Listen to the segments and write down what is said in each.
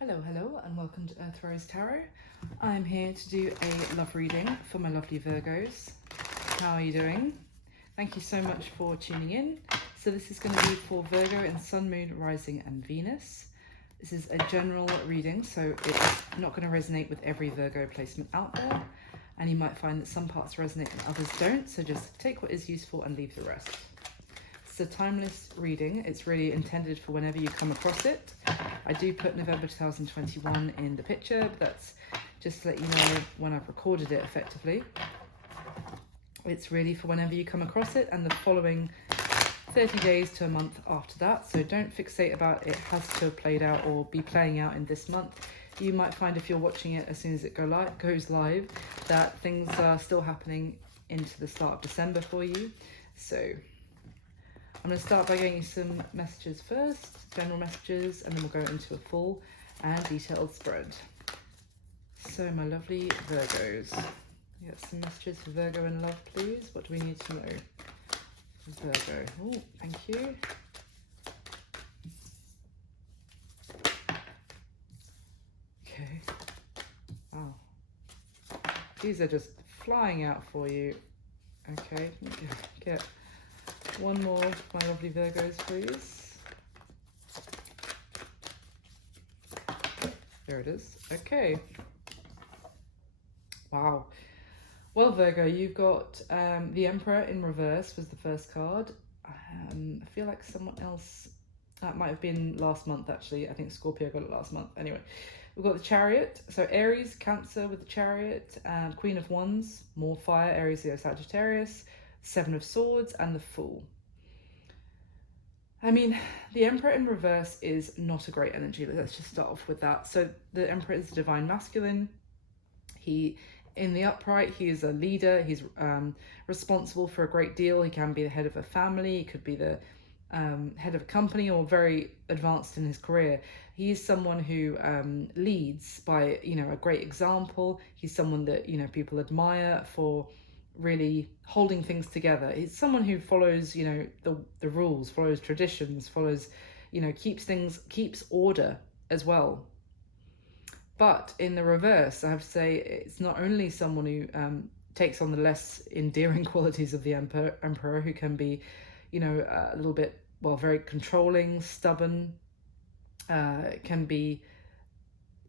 Hello, and welcome to Earth Rose Tarot. I'm here to do a love reading for my lovely Virgos. How are you doing? Thank you so much for tuning in. So this is going to be for Virgo in Sun, Moon, Rising, and Venus. This is a general reading, so it's not going to resonate with every Virgo placement out there, and you might find that some parts resonate and others don't, so just take what is useful and leave the rest. It's a timeless reading. It's really intended for whenever you come across it. I do put November 2021 in the picture, but that's just to let you know when I've recorded it effectively. It's really for whenever you come across it and the following 30 days to a month after that. So don't fixate about it has to have played out or be playing out in this month. You might find if you're watching it as soon as it goes live that things are still happening into the start of December for you. So I'm going to start by getting you some messages first, general messages, and then we'll go into a full and detailed spread. So my lovely Virgos, get some messages for Virgo in love, please. What do we need to know? Virgo. Oh, thank you. Okay. Wow. These are just flying out for you. Okay. Get one more, my lovely Virgos, please. There it is. Okay. Wow. Well, Virgo, you've got the Emperor in reverse was the first card. I feel like someone else, that might have been last month actually. I think Scorpio got it last month. Anyway, we've got the Chariot. So Aries, Cancer with the Chariot, and Queen of Wands, more fire, Aries, Leo, Sagittarius, Seven of Swords, and the Fool. I mean, the Emperor in reverse is not a great energy. Let's just start off with that. So the Emperor is the divine masculine. In the upright, he is a leader. He's responsible for a great deal. He can be the head of a family. He could be the head of a company or very advanced in his career. He is someone who leads by, a great example. He's someone that, people admire for really holding things together. He's someone who follows, the rules, follows traditions, follows, keeps order as well. But in the reverse, I have to say, it's not only someone who takes on the less endearing qualities of the emperor, who can be, a little bit, very controlling, stubborn, can be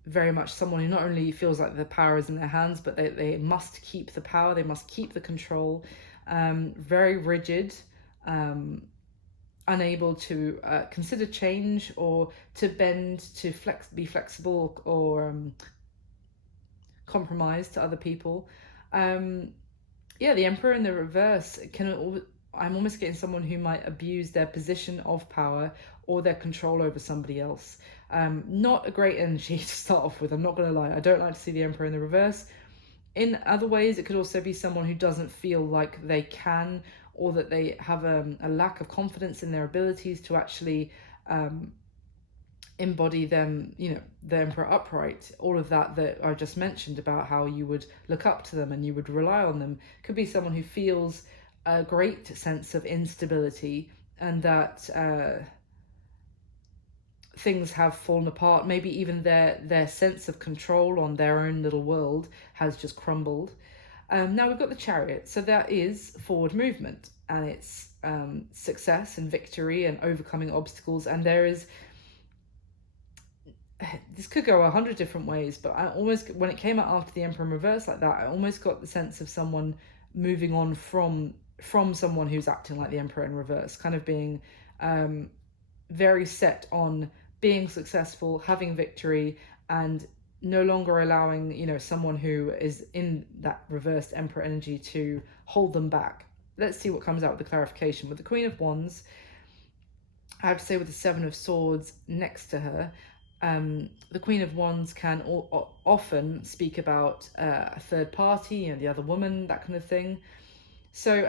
very much someone who not only feels like the power is in their hands, but they must keep the power, they must keep the control, very rigid, unable to consider change or to bend, to be flexible or compromise to other people. The Emperor in the reverse I'm almost getting someone who might abuse their position of power or their control over somebody else. Not a great energy to start off with, I'm not going to lie. I don't like to see the Emperor in the reverse. In other ways, it could also be someone who doesn't feel like they can, or that they have a lack of confidence in their abilities to actually embody them, the Emperor upright. All of that I just mentioned about how you would look up to them and you would rely on them. Could be someone who feels a great sense of instability and that things have fallen apart. Maybe even their sense of control on their own little world has just crumbled. Now we've got the Chariot, so that is forward movement, and it's success and victory and overcoming obstacles. And this could go 100 different ways, but when it came out after the Emperor in reverse like that, I almost got the sense of someone moving on from someone who's acting like the Emperor in reverse, kind of being very set on being successful, having victory, and no longer allowing, someone who is in that reversed Emperor energy to hold them back. Let's see what comes out with the clarification. With the Queen of Wands, I have to say with the Seven of Swords next to her, the Queen of Wands can often speak about a third party, the other woman, that kind of thing. So,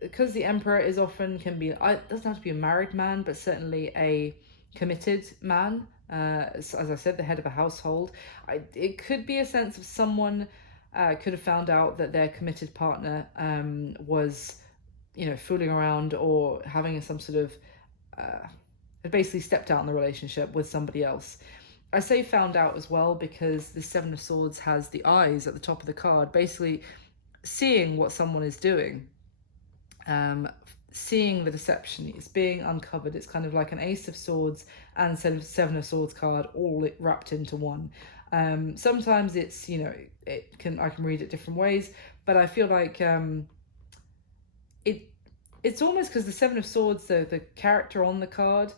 because the Emperor is often it doesn't have to be a married man, but certainly a committed man. As I said, the head of a household. It could be a sense of someone could have found out that their committed partner was, fooling around or having some sort of, had basically stepped out in the relationship with somebody else. I say found out as well because the Seven of Swords has the eyes at the top of the card, basically seeing what someone is doing, seeing the deception. It's being uncovered. It's kind of like an Ace of Swords and Seven of Swords card all wrapped into one. Sometimes it's, you know, I can read it different ways, but I feel like it's almost because the Seven of Swords, the character on the card,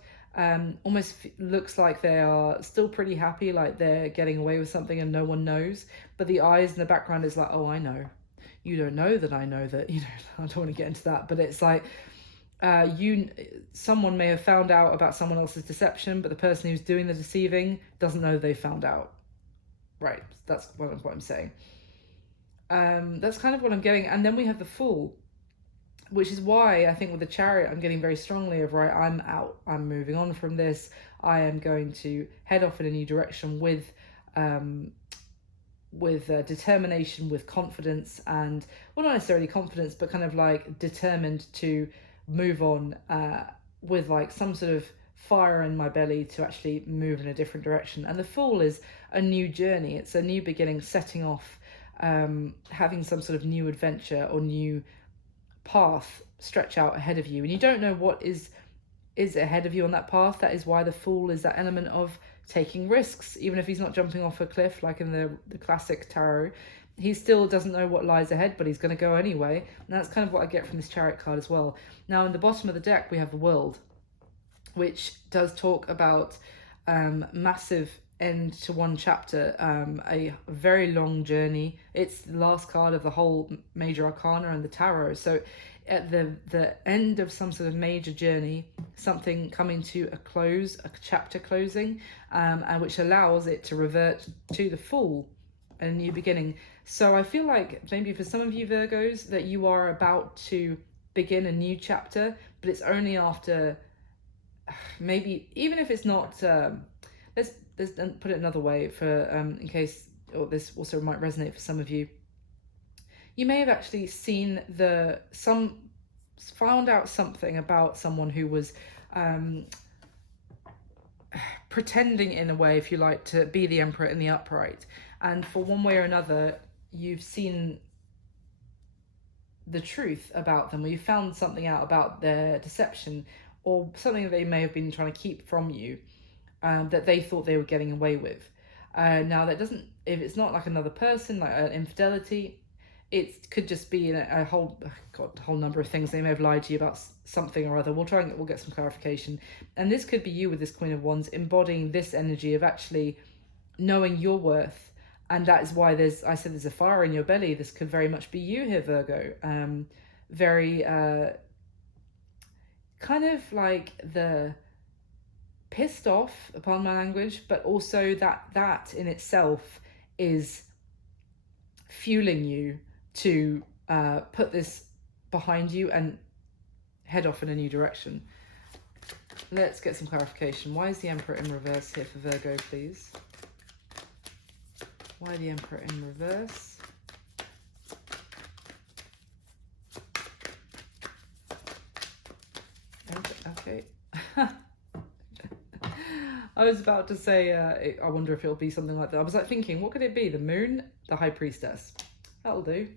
almost looks like they are still pretty happy, like they're getting away with something and no one knows. But the eyes in the background is like, oh, I know. You don't know that I know that. You know, I don't want to get into that, but it's like someone may have found out about someone else's deception, but the person who's doing the deceiving doesn't know they found out. Right, that's what I'm saying. That's kind of what I'm getting. And then we have the Fool, which is why I think with the Chariot, I'm getting very strongly of, right, I'm out. I'm moving on from this. I am going to head off in a new direction with determination, with confidence, and, well, not necessarily confidence, but kind of like determined to move on with like some sort of fire in my belly to actually move in a different direction. And the Fool is a new journey. It's a new beginning, setting off, having some sort of new adventure or new path stretch out ahead of you, and you don't know what is ahead of you on that path. That is why the Fool is that element of taking risks. Even if he's not jumping off a cliff like in the classic tarot, he still doesn't know what lies ahead, but he's going to go anyway. And that's kind of what I get from this Chariot card as well. Now in the bottom of the deck we have the World, which does talk about massive end to one chapter, a very long journey. It's the last card of the whole major arcana and the tarot. So at the end of some sort of major journey, something coming to a close, a chapter closing, and which allows it to revert to the Fool, a new beginning. So I feel like maybe for some of you Virgos that you are about to begin a new chapter, but it's only after, maybe even if it's not, let's put it another way for in case, or this also might resonate for some of you. You may have actually found out something about someone who was pretending, in a way, if you like, to be the Emperor in the upright, and for one way or another you've seen the truth about them, or you found something out about their deception, or something that they may have been trying to keep from you, that they thought they were getting away with. Now that doesn't, if it's not like another person, like an infidelity, it could just be a whole number of things. They may have lied to you about something or other. We'll get some clarification. And this could be you with this Queen of Wands, embodying this energy of actually knowing your worth. And that is why I said there's a fire in your belly. This could very much be you here, Virgo. Very kind of like the pissed off, upon my language, but also that in itself is fueling you to put this behind you and head off in a new direction. Let's get some clarification. Why is the Emperor in reverse here for Virgo, please? Why the Emperor in reverse? Okay. I was about to say, I wonder if it'll be something like that. I was like thinking, what could it be? The Moon? The High Priestess. That'll do.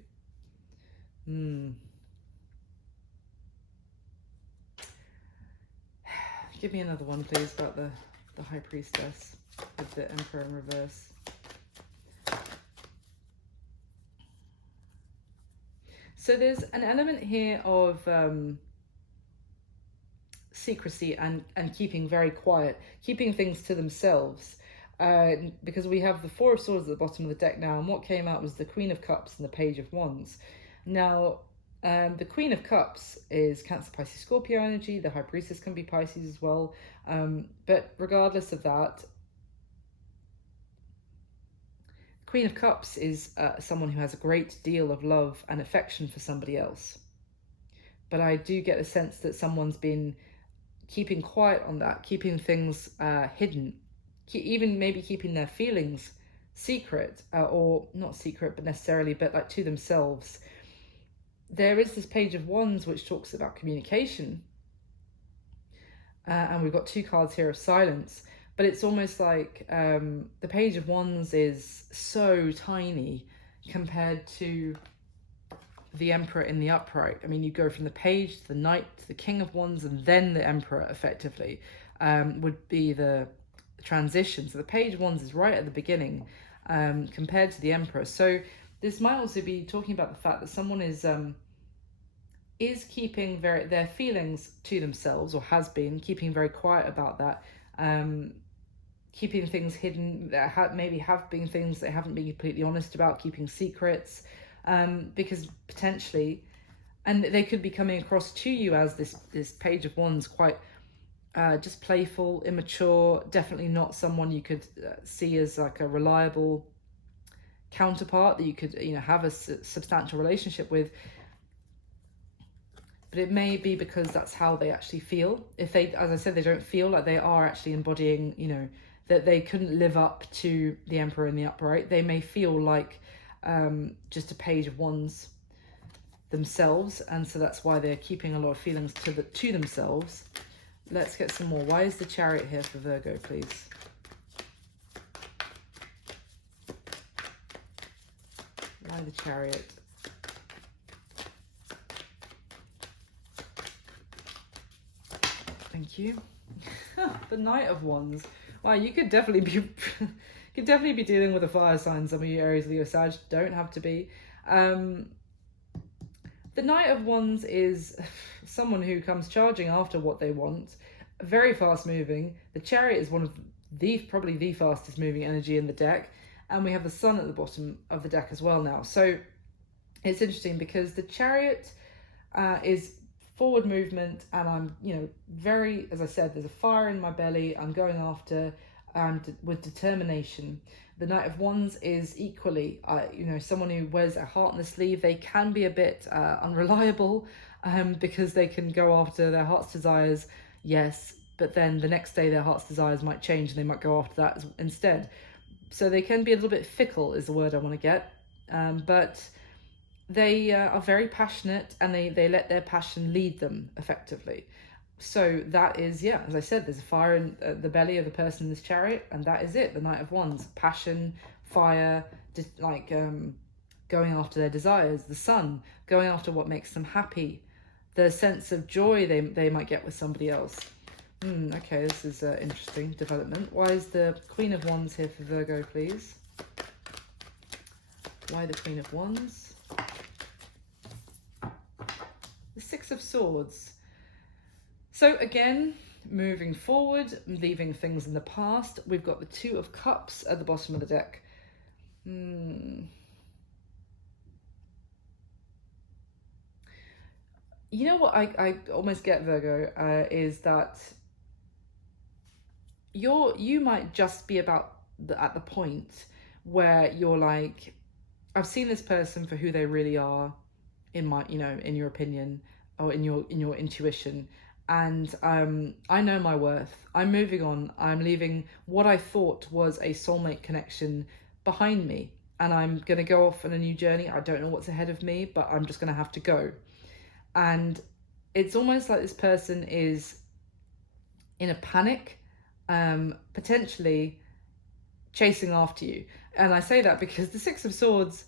Give me another one, please, about the High Priestess with the Emperor in reverse. So there's an element here of secrecy and keeping very quiet, keeping things to themselves, because we have the Four of Swords at the bottom of the deck now, and what came out was the Queen of Cups and the Page of Wands. Now the Queen of Cups is Cancer, Pisces, Scorpio energy. The High Priestess can be Pisces as well, but regardless of that, Queen of Cups is someone who has a great deal of love and affection for somebody else. But I do get a sense that someone's been keeping quiet on that, keeping things hidden, even maybe keeping their feelings secret, or not secret, but necessarily, but like to themselves. There is this Page of Wands which talks about communication, and we've got two cards here of silence, but it's almost like the Page of Wands is so tiny compared to the Emperor in the upright. I mean, you go from the Page to the Knight to the King of Wands, and then the Emperor effectively would be the transition. So the Page of Wands is right at the beginning compared to the Emperor. So this might also be talking about the fact that someone is keeping their feelings to themselves, or has been keeping very quiet about that, keeping things hidden that maybe have been things they haven't been completely honest about, keeping secrets, because potentially, and they could be coming across to you as this Page of Wands quite just playful, immature, definitely not someone you could see as like a reliable counterpart that you could have a substantial relationship with. But it may be because that's how they actually feel. If they, as I said, they don't feel like they are actually embodying, that they couldn't live up to the Emperor in the upright, they may feel like just a Page of Wands themselves, and so that's why they're keeping a lot of feelings to themselves. Let's get some more. Why is the Chariot here for Virgo, please? Why the Chariot? Thank you. The Knight of Wands. Wow, you could definitely be dealing with a fire sign. Some of you Aries, Leo, Sag don't have to be. The Knight of Wands is someone who comes charging after what they want, very fast moving. The Chariot is one of probably the fastest moving energy in the deck, and we have the Sun at the bottom of the deck as well now. So it's interesting because the Chariot is forward movement, and I'm very, as I said, there's a fire in my belly, I'm going after with determination. The Knight of Wands is equally someone who wears a heart on the sleeve. They can be a bit unreliable because they can go after their heart's desires, yes, but then the next day their heart's desires might change and they might go after that instead. So they can be a little bit fickle is the word I want to get, but they are very passionate, and they let their passion lead them effectively. So that is, yeah, as I said, there's a fire in the belly of the person in this Chariot, and that is it, the Knight of Wands. Passion, fire, just like going after their desires. The Sun, going after what makes them happy. The sense of joy they might get with somebody else. Okay, this is an interesting development. Why is the Queen of Wands here for Virgo, please? Why the Queen of Wands? The Six of Swords. So again, moving forward, leaving things in the past. We've got the Two of Cups at the bottom of the deck. You know what I almost get, Virgo, is that you might just be at the point where you're like, I've seen this person for who they really are, in your opinion, or in your intuition, and I know my worth. I'm moving on. I'm leaving what I thought was a soulmate connection behind me, and I'm going to go off on a new journey. I don't know what's ahead of me, but I'm just going to have to go. And it's almost like this person is in a panic, potentially chasing after you. And I say that because the Six of Swords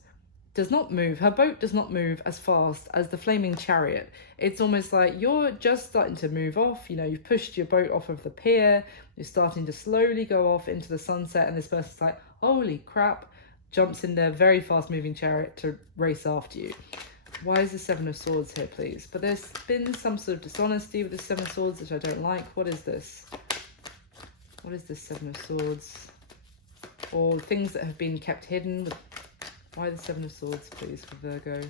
does not move. Her boat does not move as fast as the Flaming Chariot. It's almost like you're just starting to move off. You've pushed your boat off of the pier. You're starting to slowly go off into the sunset, and this person's like, holy crap, jumps in their very fast moving chariot to race after you. Why is the Seven of Swords here, please? But there's been some sort of dishonesty with the Seven of Swords, which I don't like. What is this? What is this Seven of Swords? Or things that have been kept hidden. Why the Seven of Swords, please, for Virgo?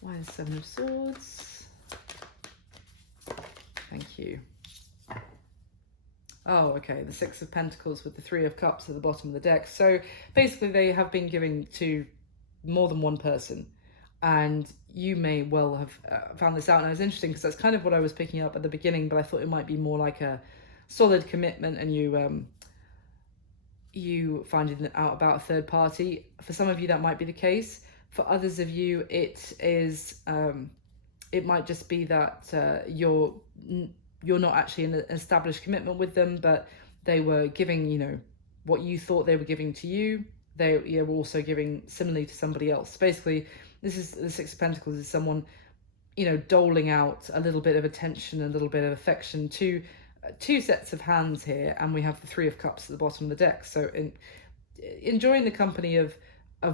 Why the Seven of Swords? Thank you. Oh, okay, the Six of Pentacles with the Three of Cups at the bottom of the deck. So basically they have been giving to more than one person, and you may well have found this out. And it was interesting because that's kind of what I was picking up at the beginning, but I thought it might be more like a solid commitment, and you finding out about a third party. For some of you that might be the case. For others of you, it is it might just be that you're not actually in an established commitment with them, but they were giving, you know, what you thought they were giving to you, they were also giving similarly to somebody else. Basically, this is the Six of Pentacles is someone, you know, doling out a little bit of attention, a little bit of affection to two sets of hands here, and we have the Three of Cups at the bottom of the deck. So enjoying the company of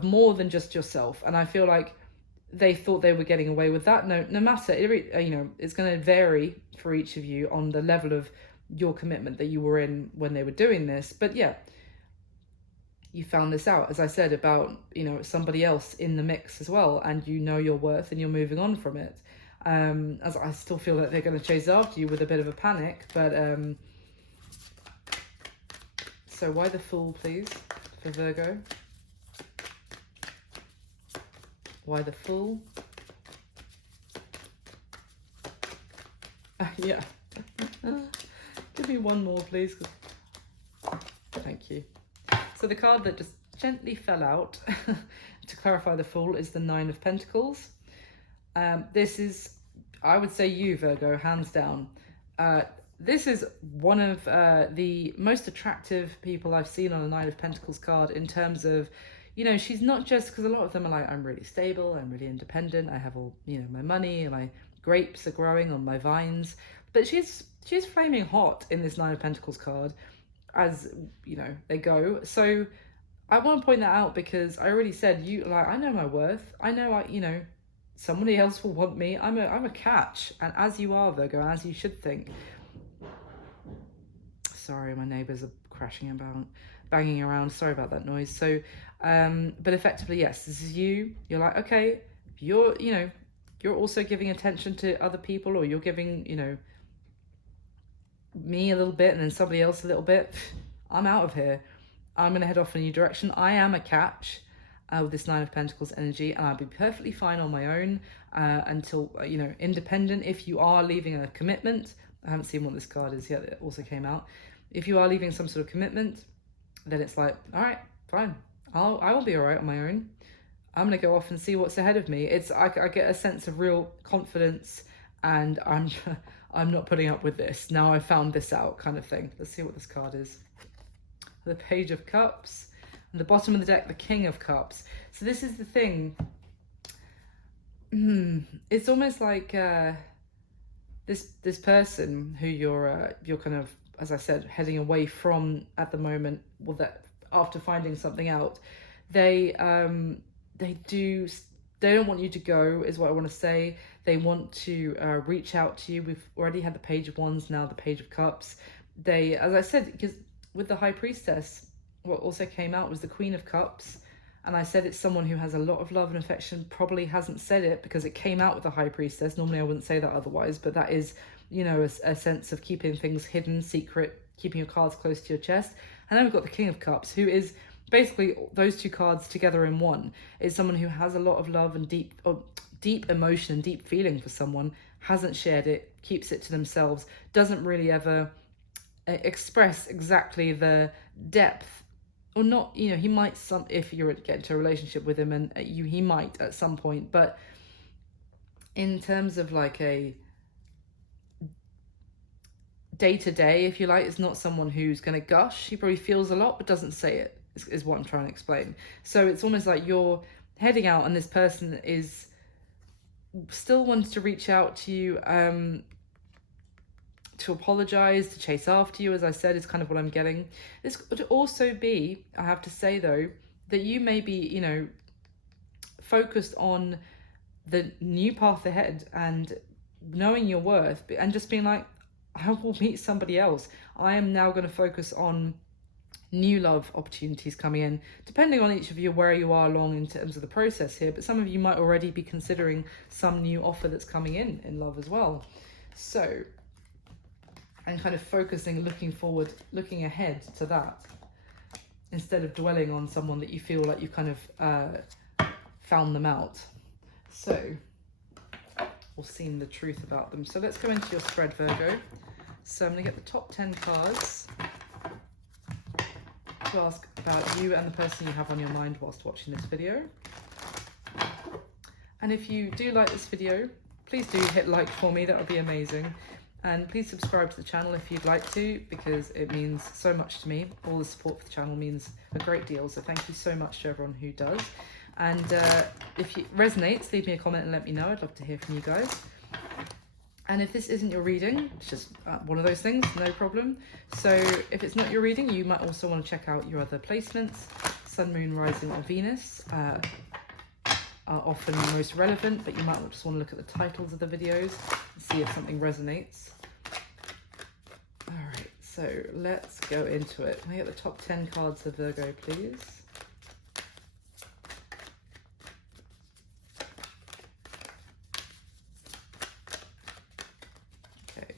more than just yourself. And I feel like they thought they were getting away with that. No matter, you know, it's going to vary for each of you on the level of your commitment that you were in when they were doing this. But yeah, you found this out, as I said, about, you know, somebody else in the mix as well, and you know your worth and you're moving on from it. As I still feel that they're going to chase after you with a bit of a panic, but so why the Fool, please, for Virgo? Why the Fool? Yeah. Give me one more, please. Thank you. So the card that just gently fell out to clarify the Fool is the Nine of Pentacles. This is, I would say, you, Virgo, hands down. This is one of the most attractive people I've seen on a Nine of Pentacles card in terms of, you know, she's not just, because a lot of them are like, I'm really stable, I'm really independent, I have all, you know, my money, my grapes are growing on my vines. But she's flaming hot in this Nine of Pentacles card, as, you know, they go. So I want to point that out because I already said, you, like, I know my worth. I know, you know, somebody else will want me. I'm a catch. And as you are, Virgo, as you should think. Sorry, my neighbours are crashing about, banging around. Sorry about that noise. So, but effectively, yes, this is you. You're like, okay, you're, you know, you're also giving attention to other people, or you're giving, you know, me a little bit and then somebody else a little bit. I'm out of here. I'm going to head off in a new direction. I am a catch with this Nine of Pentacles energy, and I'll be perfectly fine on my own until, you know, independent. If you are leaving a commitment, I haven't seen what this card is yet, it also came out. If you are leaving some sort of commitment, then it's like, all right, fine. I will be all right on my own. I'm going to go off and see what's ahead of me. I get a sense of real confidence, and I'm not putting up with this. Now I found this out, kind of thing. Let's see what this card is. The Page of Cups. And the bottom of the deck, the King of Cups. So this is the thing. It's almost like this person who you're kind of, as I said, heading away from at the moment. Well, that after finding something out, they don't want you to go, is what I want to say. They want to reach out to you. We've already had the Page of Wands, now the Page of Cups. They, as I said, because with the High Priestess, what also came out was the Queen of Cups. And I said it's someone who has a lot of love and affection. Probably hasn't said it because it came out with the High Priestess. Normally I wouldn't say that otherwise, but that is, you know, a sense of keeping things hidden, secret, keeping your cards close to your chest. And then we've got the King of Cups, who is basically those two cards together in one. Is someone who has a lot of love and deep emotion and deep feeling for someone, hasn't shared it, keeps it to themselves, doesn't really ever express exactly the depth, or not, you know, he might, if you're get into a relationship with him, and he might at some point, but in terms of like a day-to-day, if you like, it's not someone who's going to gush. He probably feels a lot but doesn't say it, is what I'm trying to explain. So it's almost like you're heading out and this person is still wants to reach out to you, to apologize, to chase after you, as I said, is kind of what I'm getting. This could also be, I have to say though, that you may be, you know, focused on the new path ahead and knowing your worth, and just being like, I will meet somebody else. I am now going to focus on new love opportunities coming in, depending on each of you where you are along in terms of the process here. But some of you might already be considering some new offer that's coming in love as well. So, and kind of focusing, looking forward, looking ahead to that, instead of dwelling on someone that you feel like you've kind of found them out. So, or seen the truth about them. So let's go into your spread, Virgo. So I'm going to get the top 10 cards to ask about you and the person you have on your mind whilst watching this video. And if you do like this video, please do hit like for me, that would be amazing. And please subscribe to the channel if you'd like to, because it means so much to me. All the support for the channel means a great deal, so thank you so much to everyone who does. And if it resonates, leave me a comment and let me know. I'd love to hear from you guys. And if this isn't your reading, it's just one of those things, no problem. So if it's not your reading, you might also want to check out your other placements. Sun, Moon, Rising, or Venus are often the most relevant, but you might just want to look at the titles of the videos and see if something resonates. All right, so let's go into it. Can I get the top 10 cards of Virgo, please? Okay.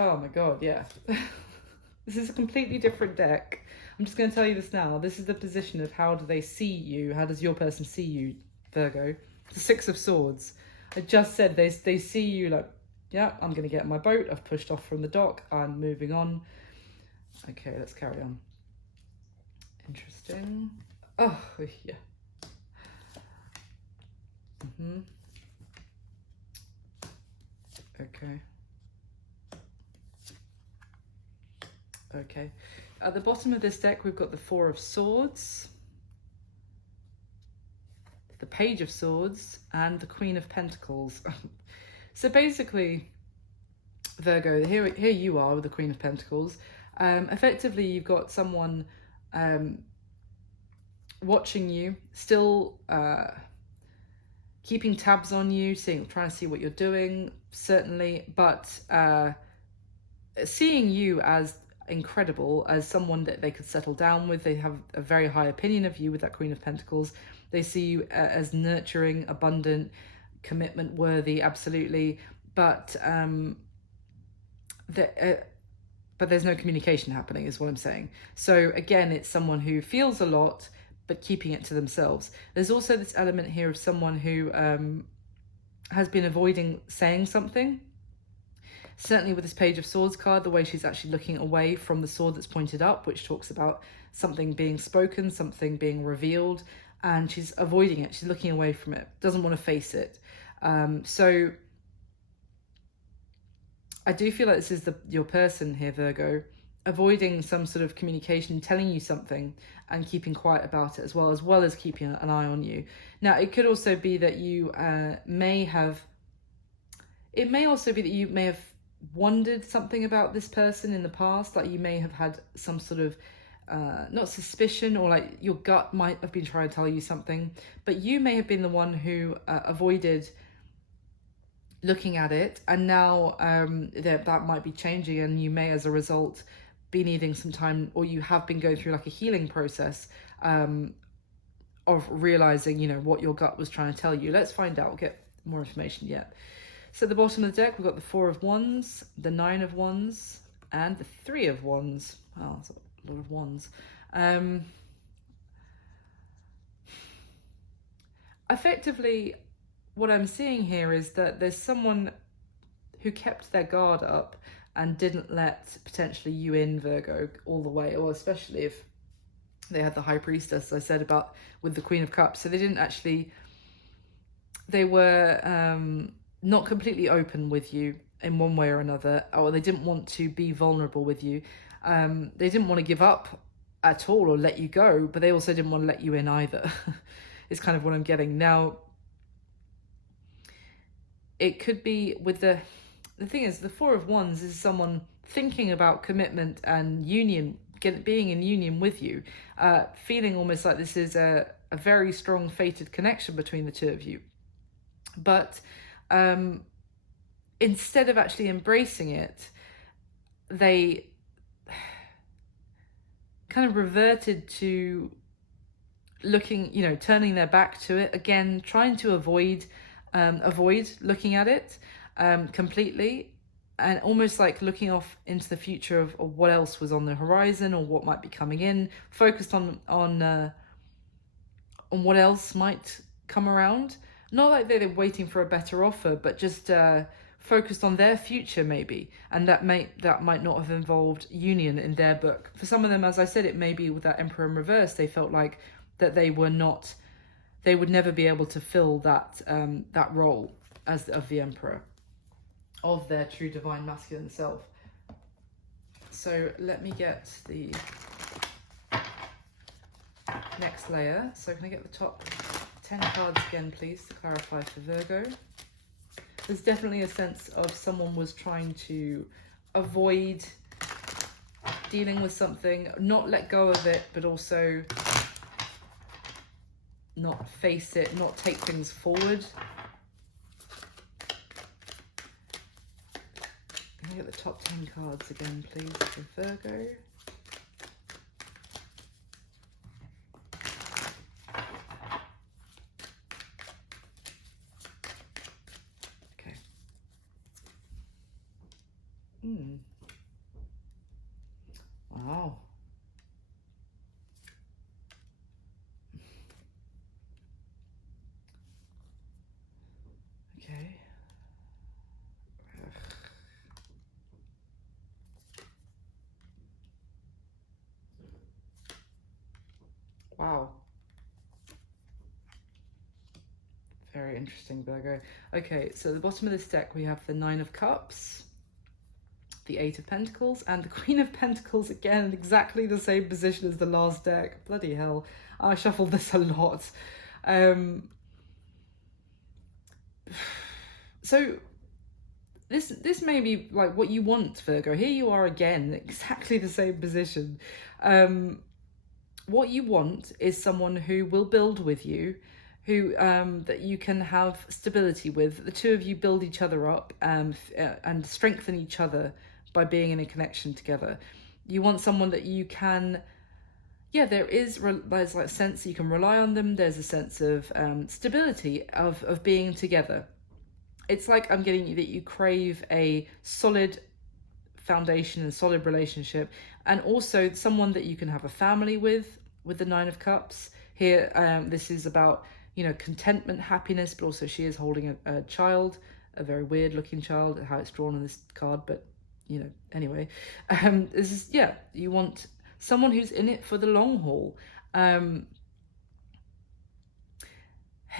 Oh my god, yeah. This is a completely different deck. I'm just going to tell you this now. This is the position of how do they see you? How does your person see you, Virgo? The Six of Swords. I just said they see you like, yeah, I'm going to get in my boat. I've pushed off from the dock. I'm moving on. Okay, let's carry on. Interesting. Oh, yeah. Okay. Okay. At the bottom of this deck, we've got the Four of Swords, the Page of Swords, and the Queen of Pentacles. So basically, Virgo, here you are with the Queen of Pentacles. Effectively, you've got someone watching you, still keeping tabs on you, trying to see what you're doing, certainly, but seeing you as incredible, as someone that they could settle down with. They have a very high opinion of you with that Queen of Pentacles. They see you as nurturing, abundant, commitment worthy, absolutely, but there's no communication happening, is what I'm saying. So again, it's someone who feels a lot but keeping it to themselves. There's also this element here of someone who has been avoiding saying something. Certainly with this Page of Swords card, the way she's actually looking away from the sword that's pointed up, which talks about something being spoken, something being revealed, and she's avoiding it. She's looking away from it, doesn't want to face it. So I do feel like this is your person here, Virgo, avoiding some sort of communication, telling you something and keeping quiet about it, as well as keeping an eye on you. Now, it could also be that you may have wondered something about this person in the past, like you may have had some sort of not suspicion, or like your gut might have been trying to tell you something, but you may have been the one who avoided looking at it, and now that might be changing, and you may as a result be needing some time, or you have been going through like a healing process of realizing, you know, what your gut was trying to tell you. Let's find out, get more information yet. So at the bottom of the deck, we've got the Four of Wands, the Nine of Wands, and the Three of Wands. Oh, that's a lot of wands. Effectively, what I'm seeing here is that there's someone who kept their guard up and didn't let potentially you in, Virgo, all the way, or especially if they had the High Priestess, as I said, about with the Queen of Cups. So they were not completely open with you in one way or another, or they didn't want to be vulnerable with you. They didn't want to give up at all or let you go, but they also didn't want to let you in either. Is kind of what I'm getting. Now, it could be with the thing is, the Four of Wands is someone thinking about commitment and union, being in union with you, feeling almost like this is a very strong fated connection between the two of you. But instead of actually embracing it, they kind of reverted to looking, you know, turning their back to it again, trying to avoid looking at it completely, and almost like looking off into the future of what else was on the horizon or what might be coming in, focused on what else might come around. Not like they're waiting for a better offer, but just focused on their future maybe, and that might not have involved union in their book. For some of them, as I said, it may be with that Emperor in reverse, they felt like that they would never be able to fill that that role as of the Emperor, of their true divine masculine self. So let me get the next layer. So can I get the top 10 cards again, please, to clarify for Virgo? There's definitely a sense of someone was trying to avoid dealing with something, not let go of it, but also not face it, not take things forward. Can I get the top 10 cards again, please, for Virgo? Okay. Wow. Okay. Wow. Very interesting, Virgo. Okay, so at the bottom of this deck we have the Nine of Cups, the Eight of Pentacles, and the Queen of Pentacles, again in exactly the same position as the last deck. Bloody hell. I shuffled this a lot. So this may be like what you want, Virgo. Here you are again, exactly the same position. What you want is someone who will build with you, who that you can have stability with. The two of you build each other up and strengthen each other by being in a connection together. You want someone that you can, there's like a sense that you can rely on them. There's a sense of stability of being together. It's like I'm getting you that you crave a solid foundation and solid relationship, and also someone that you can have a family with the Nine of Cups. Here, this is about, contentment, happiness, but also she is holding a child, a very weird looking child, how it's drawn on this card, but anyway, this is, you want someone who's in it for the long haul.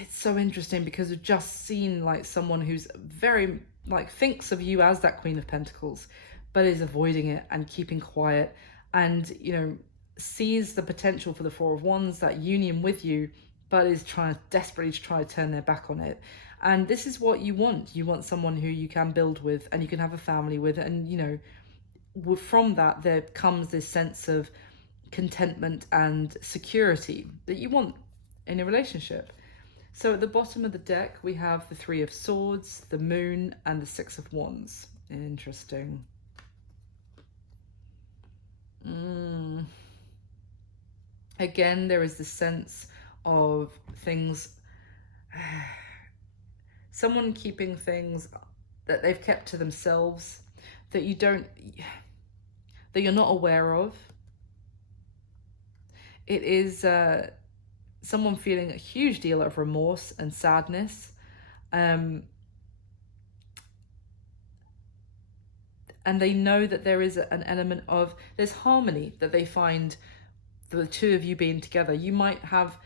It's so interesting because we've just seen like someone who's very thinks of you as that Queen of Pentacles, but is avoiding it and keeping quiet, and sees the potential for the Four of Wands, that union with you, but is desperately try to turn their back on it. And this is what you want. You want someone who you can build with and you can have a family with, and from that there comes this sense of contentment and security that you want in a relationship. So at the bottom of the deck, we have the Three of Swords, the Moon, and the Six of Wands. Interesting. Again, there is the sense of things, someone keeping things that they've kept to themselves, that you're not aware of. It is someone feeling a huge deal of remorse and sadness, and they know that there is an element of, there's harmony that they find the two of you being together. You might have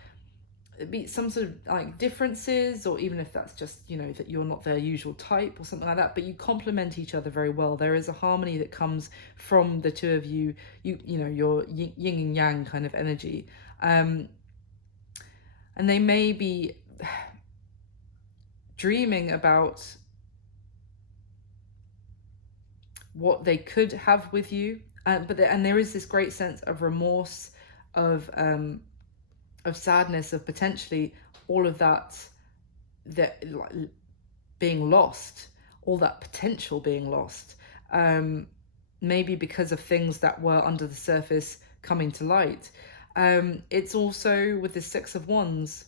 be some sort of like differences, or even if that's just that you're not their usual type or something like that, but you complement each other very well. There is a harmony that comes from the two of you, your yin and yang kind of energy. And they may be dreaming about what they could have with you, but there is this great sense of remorse, of sadness, of potentially all of that being lost, all that potential being lost, maybe because of things that were under the surface coming to light. It's also with the Six of Wands,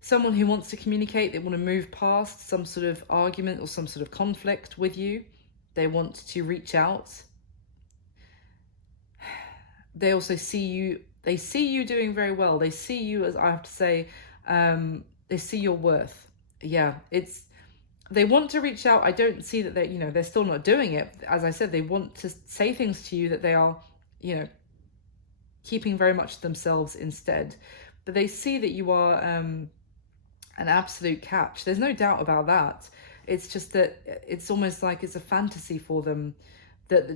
someone who wants to communicate. They want to move past some sort of argument or some sort of conflict with you. They want to reach out. They also see you. They see you doing very well. They see you, as I have to say, they see your worth. Yeah, it's they want to reach out. I don't see that they're still not doing it. As I said, they want to say things to you that they are, keeping very much to themselves instead. But they see that you are an absolute catch. There's no doubt about that. It's just that it's almost like it's a fantasy for them, that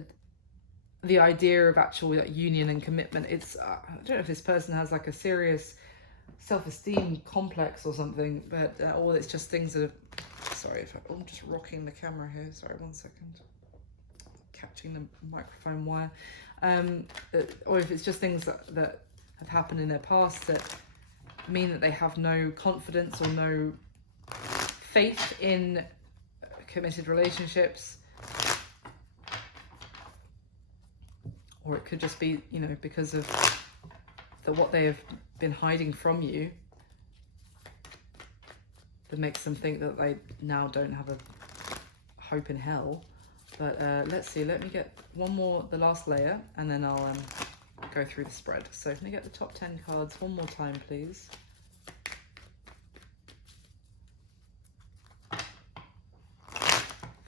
the idea of actual union and commitment. It's I don't know if this person has like a serious self-esteem complex or something, but or it's just things that are, sorry if I'm just rocking the camera here, sorry, 1 second, catching the microphone wire, or if it's just things that have happened in their past that mean that they have no confidence or no faith in committed relationships. Or it could just be, because of what they have been hiding from you that makes them think that they now don't have a hope in hell. But let's see, let me get one more, the last layer, and then I'll go through the spread. So let me get the top 10 cards one more time, please.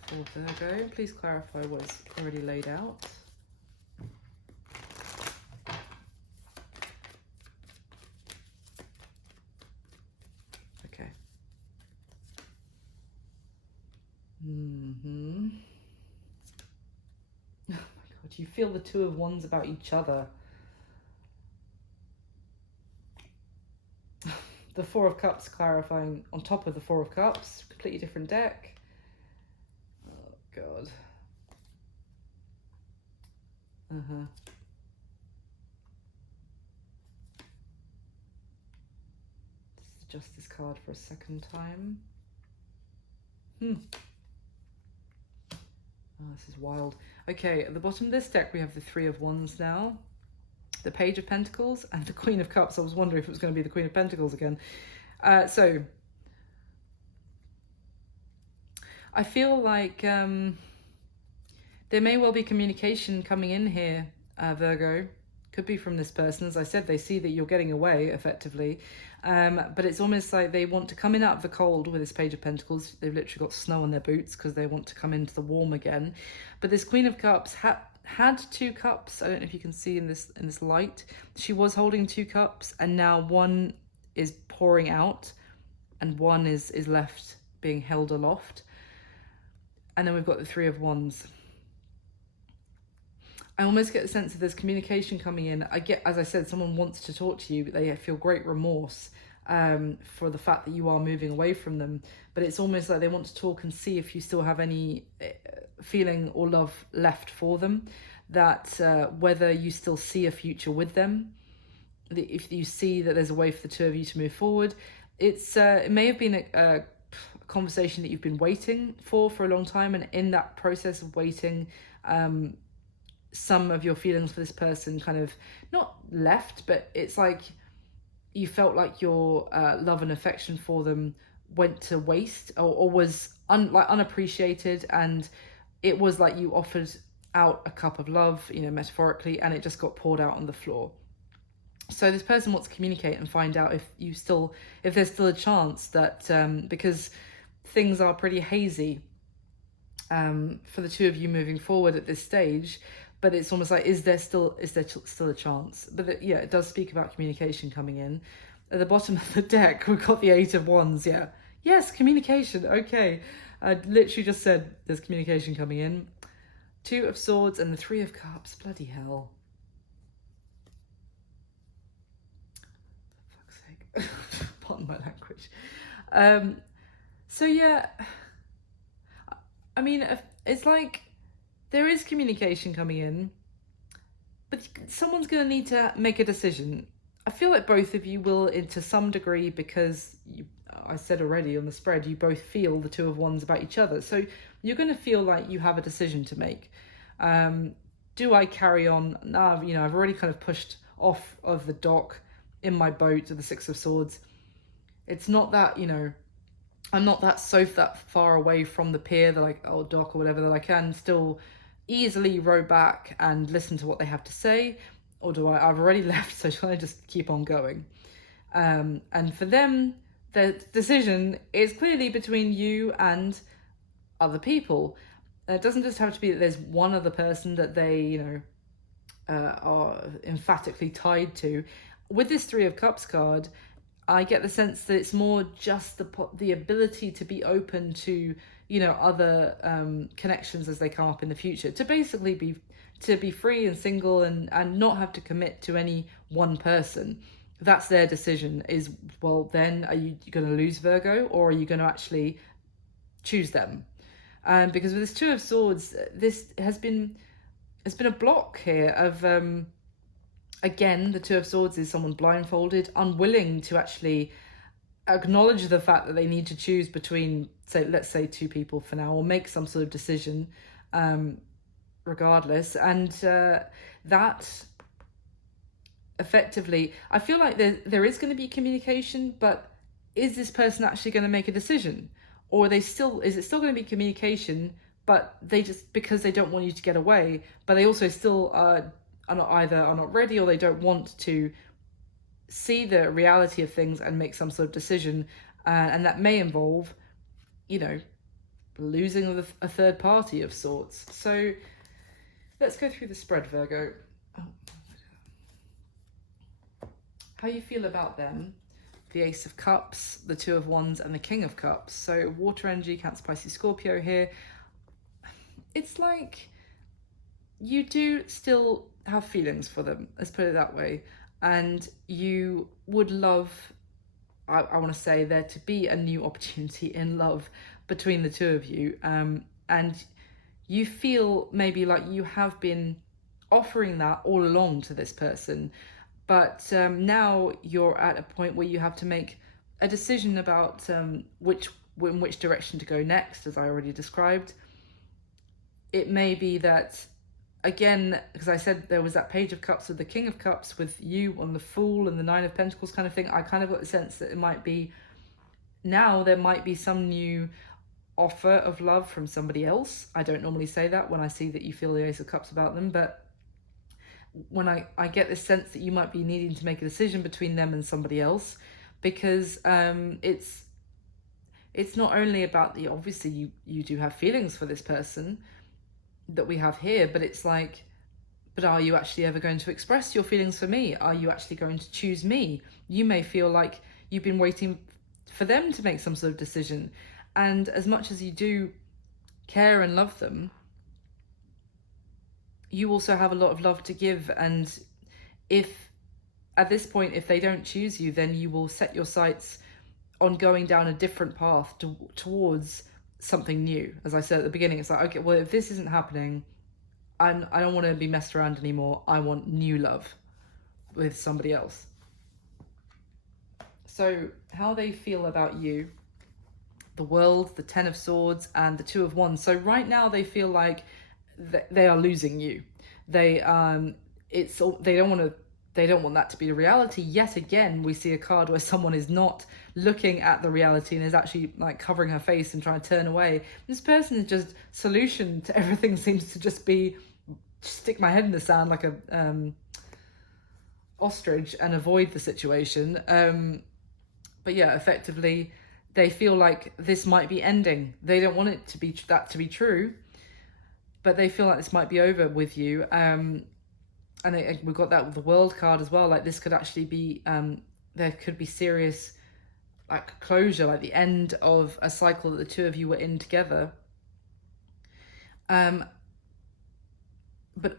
For Virgo, please clarify what is already laid out. Okay. Oh my God, you feel the Two of Wands about each other. The Four of Cups clarifying on top of the Four of Cups, completely different deck. Oh God. This is the Justice card for a second time. Oh, this is wild. Okay, at the bottom of this deck we have the Three of Wands now, the Page of Pentacles, and the Queen of Cups. I was wondering if it was going to be the Queen of Pentacles again. So I feel like there may well be communication coming in here, Virgo. Could be from this person. As I said, they see that you're getting away effectively, but it's almost like they want to come in out of the cold with this Page of Pentacles. They've literally got snow on their boots because they want to come into the warm again. But this Queen of Cups had 2 cups. I don't know if you can see in this light. She was holding 2 cups, and now one is pouring out and one is left being held aloft. And then we've got the Three of Wands. I almost get the sense that there's communication coming in. I get, as I said, someone wants to talk to you, but they feel great remorse for the fact that you are moving away from them. But it's almost like they want to talk and see if you still have any feeling or love left for them, that whether you still see a future with them, if you see that there's a way for the two of you to move forward. It may have been a conversation that you've been waiting for a long time, and in that process of waiting, some of your feelings for this person kind of not left, but it's like you felt like your love and affection for them went to waste, or was unappreciated, and it was like you offered out a cup of love, metaphorically, and it just got poured out on the floor. So this person wants to communicate and find out if there's still a chance that, because things are pretty hazy for the two of you moving forward at this stage, but it's almost like, is there still a chance? But it does speak about communication coming in. At the bottom of the deck, we've got the Eight of Wands. Yeah. Yes, communication. Okay. I literally just said there's communication coming in. Two of Swords and the Three of Cups. Bloody hell. For fuck's sake. Pardon my language. So yeah, I mean, it's like there is communication coming in, but someone's going to need to make a decision. I feel like both of you will, to some degree, because I said already on the spread, you both feel the Two of Wands about each other. So you're going to feel like you have a decision to make. Do I carry on? Now, I've already kind of pushed off of the dock in my boat to the Six of Swords. It's not that, I'm not that far away from the pier, dock or whatever, that I can still easily row back and listen to what they have to say. Or I've already left, so shall I just keep on going? And for them, the decision is clearly between you and other people. It doesn't just have to be that there's one other person that they, you know, are emphatically tied to. With this Three of Cups card, I get the sense that it's more just the ability to be open to, you know, other connections as they come up in the future, to basically be free and single and not have to commit to any one person. That's their decision. Is, well, then are you going to lose Virgo, or are you going to actually choose them? Because with this Two of Swords, this has been a block here of again, the Two of Swords is someone blindfolded, unwilling to actually acknowledge the fact that they need to choose between, say, let's say two people for now, or make some sort of decision regardless. And that effectively, I feel like there is going to be communication, but is this person actually going to make a decision? Or is it still going to be communication, but they just, because they don't want you to get away, but they also still are not ready, or they don't want to see the reality of things and make some sort of decision, and that may involve, you know, losing a third party of sorts. So let's go through the spread, Virgo. How you feel about them? The Ace of Cups, the Two of Wands, and the King of Cups. So water energy, Cancer, Pisces, Scorpio here. It's like you do still have feelings for them, let's put it that way. And you would love, I want to say, there to be a new opportunity in love between the two of you. And you feel maybe like you have been offering that all along to this person. But now you're at a point where you have to make a decision about in which direction to go next, as I already described. It may be that, again, because I said there was that Page of Cups with the King of Cups with you on the Fool and the Nine of Pentacles kind of thing. I kind of got the sense that it might be, now there might be some new offer of love from somebody else. I don't normally say that when I see that you feel the Ace of Cups about them, but when I get this sense that you might be needing to make a decision between them and somebody else, because it's not only about the, obviously you do have feelings for this person that we have here, but it's like, but are you actually ever going to express your feelings for me? Are you actually going to choose me? You may feel like you've been waiting for them to make some sort of decision, and as much as you do care and love them, you also have a lot of love to give. And if at this point, if they don't choose you, then you will set your sights on going down a different path towards something new. As I said at the beginning, it's like, okay, well, if this isn't happening, I don't want to be messed around anymore. I want new love with somebody else. So how they feel about you, the World, the Ten of Swords, and the Two of Wands. So right now they feel like they are losing you. They don't want that to be the reality. Yet again, we see a card where someone is not looking at the reality and is actually like covering her face and trying to turn away. This person is just, solution to everything seems to just be stick my head in the sand like a ostrich and avoid the situation. But yeah, effectively they feel like this might be ending. They don't want it to be true, but they feel like this might be over with you. And we've got that with the World card as well. Like this could actually be, there could be serious like closure, like the end of a cycle that the two of you were in together. But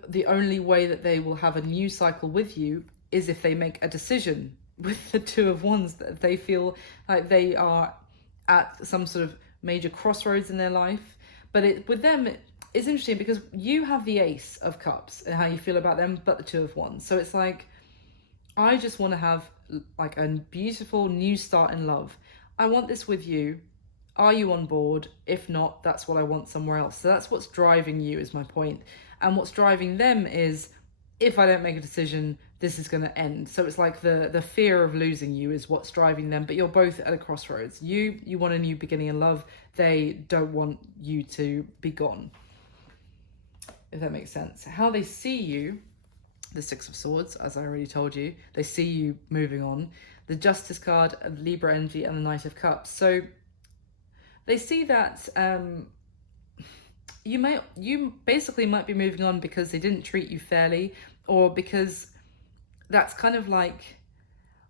the only way that they will have a new cycle with you is if they make a decision with the Two of Wands, that they feel like they are at some sort of major crossroads in their life. But with them, it's interesting because you have the Ace of Cups and how you feel about them, but the Two of Wands. So it's like, I just want to have like a beautiful new start in love. I want this with you. Are you on board? If not, that's what I want somewhere else. So that's what's driving you, is my point. And what's driving them is, if I don't make a decision, this is going to end. So it's like the fear of losing you is what's driving them. But you're both at a crossroads. You want a new beginning in love. They don't want you to be gone, if that makes sense. How they see you, the Six of Swords, as I already told you, they see you moving on. The Justice card, Libra energy, and the Knight of Cups. So they see that you basically might be moving on because they didn't treat you fairly, or because that's kind of like,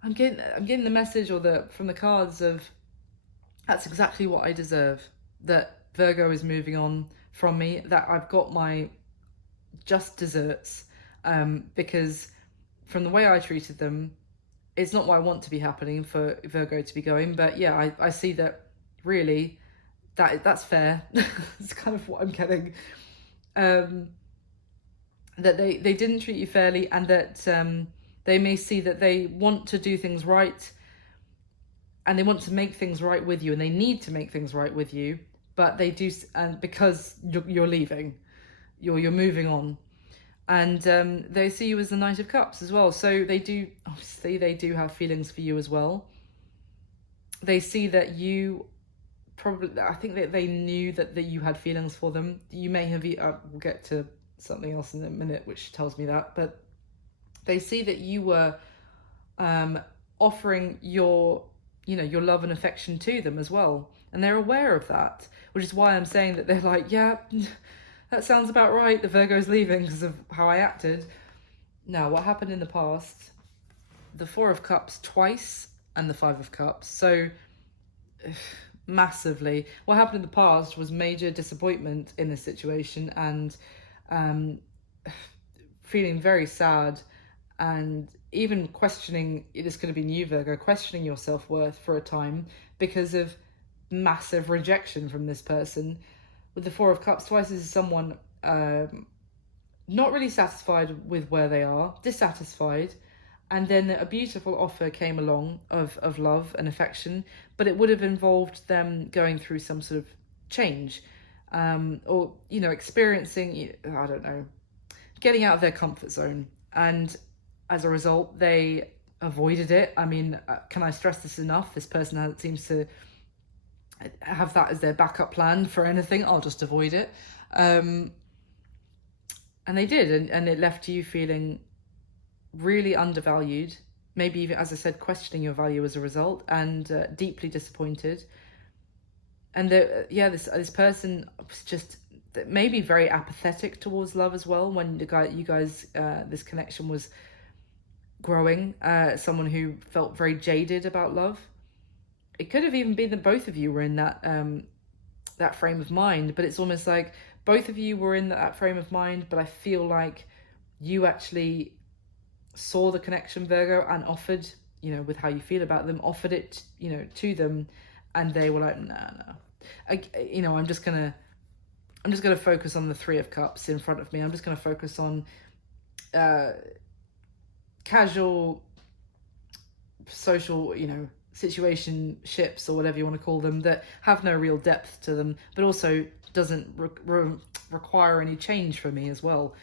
I'm getting the message from the cards of, that's exactly what I deserve, that Virgo is moving on from me, that I've got my just desserts, because from the way I treated them, it's not what I want to be happening for Virgo to be going. But yeah, I see that really that's fair. It's kind of what I'm getting. That they didn't treat you fairly, and that they may see that they want to do things right, and they want to make things right with you, and they need to make things right with you, but they do, and because you're leaving, you're moving on. And they see you as the Knight of Cups as well, so they do have feelings for you as well. They see that you probably, I think that they knew that you had feelings for them. You may have, we'll get to something else in a minute which tells me that, but they see that you were offering your love and affection to them as well, and they're aware of that, which is why I'm saying that they're like, yeah, that sounds about right, the Virgo's leaving because of how I acted. Now, what happened in the past, the Four of Cups twice and the Five of Cups, so massively, what happened in the past was major disappointment in this situation, and feeling very sad, and even questioning, this could have been you, Virgo, questioning your self-worth for a time because of massive rejection from this person. With the Four of Cups twice, this is someone not really satisfied with where they are, dissatisfied, and then a beautiful offer came along of love and affection, but it would have involved them going through some sort of change, or experiencing, I don't know, getting out of their comfort zone, and as a result they avoided it. I mean, can I stress this enough? This person seems to have that as their backup plan for anything. I'll just avoid it, and they did, and it left you feeling really undervalued, maybe even, as I said, questioning your value as a result, and deeply disappointed. And this person was just maybe very apathetic towards love as well when this connection was growing. Someone who felt very jaded about love. It could have even been that both of you were in that frame of mind, but it's almost like both of you were in that frame of mind, but I feel like you actually saw the connection, Virgo, and offered, with how you feel about them, offered it, to them, and they were like, no. I'm just gonna focus on the Three of Cups in front of me. I'm just gonna focus on casual, social, situationships, or whatever you want to call them, that have no real depth to them, but also doesn't require any change for me as well.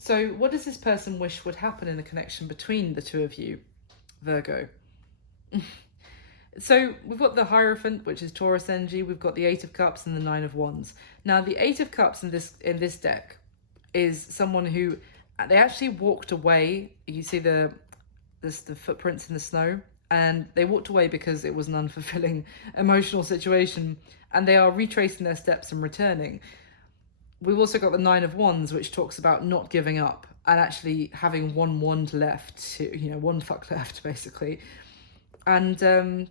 So what does this person wish would happen in the connection between the two of you, Virgo? So we've got the Hierophant, which is Taurus energy. We've got the Eight of Cups and the Nine of Wands. Now, the Eight of Cups in this deck is someone who, they actually walked away. You see the footprints in the snow, and they walked away because it was an unfulfilling emotional situation, and they are retracing their steps and returning. We've also got the Nine of Wands, which talks about not giving up and actually having one wand left, one fuck left, basically. And then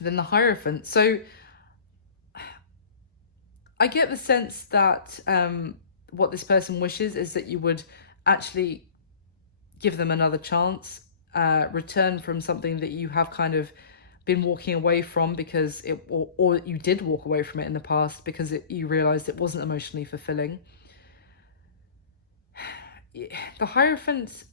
the Hierophant. So I get the sense that what this person wishes is that you would actually give them another chance, return from something that you have kind of been walking away from because or you did walk away from it in the past because you realized it wasn't emotionally fulfilling. The Hierophant,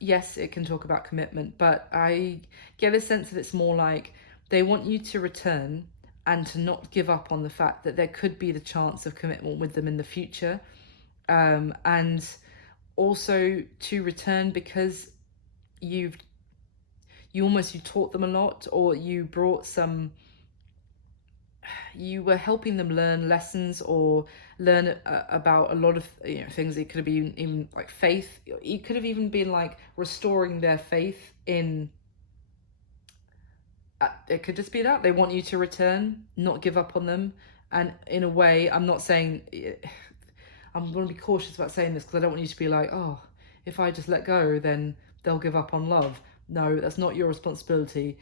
yes, it can talk about commitment, but I get a sense that it's more like they want you to return and to not give up on the fact that there could be the chance of commitment with them in the future, and also to return because you taught them a lot, or you were helping them learn lessons, or learn about a lot of things. It could have been even like faith. It could have even been like restoring their faith in. It could just be that they want you to return, not give up on them, And in a way, I'm not saying, I'm going to be cautious about saying this because I don't want you to be like, oh, if I just let go, then they'll give up on love. No, that's not your responsibility.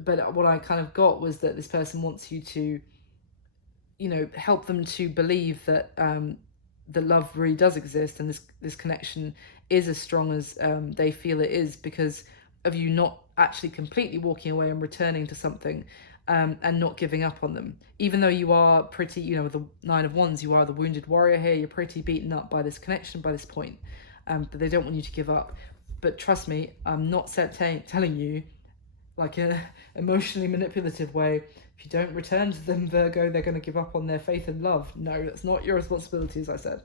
But what I kind of got was that this person wants you to, help them to believe that the love really does exist, and this connection is as strong as they feel it is, because of you not actually completely walking away and returning to something, and not giving up on them. Even though you are pretty, with the Nine of Wands, you are the wounded warrior here, you're pretty beaten up by this connection, by this point, but they don't want you to give up. But trust me, I'm not telling you, like in an emotionally manipulative way, if you don't return to them, Virgo, they're going to give up on their faith and love. No, that's not your responsibility, as I said.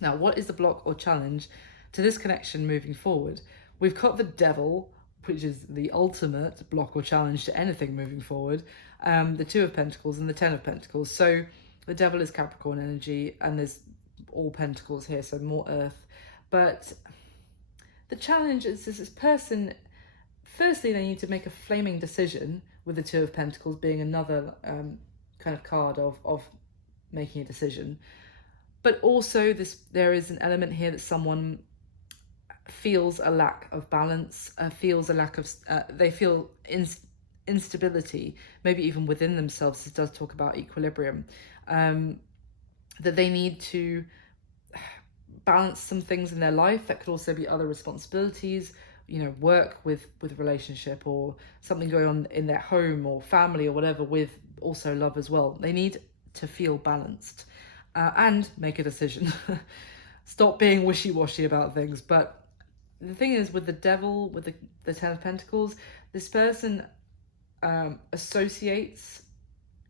Now, what is the block or challenge to this connection moving forward? We've got the Devil, which is the ultimate block or challenge to anything moving forward, the Two of Pentacles and the Ten of Pentacles. So the Devil is Capricorn energy, and there's all Pentacles here, so more Earth. But the challenge is this person, firstly, they need to make a flaming decision, with the Two of Pentacles being another kind of card of making a decision. But also there is an element here that someone feels a lack of balance, feels a lack of, they feel instability, maybe even within themselves. This does talk about equilibrium, that they need to balance some things in their life. That could also be other responsibilities, work with relationship, or something going on in their home or family or whatever, with also love as well. They need to feel balanced and make a decision. Stop being wishy-washy about things. But the thing is, with the Devil, with the Ten of Pentacles, this person associates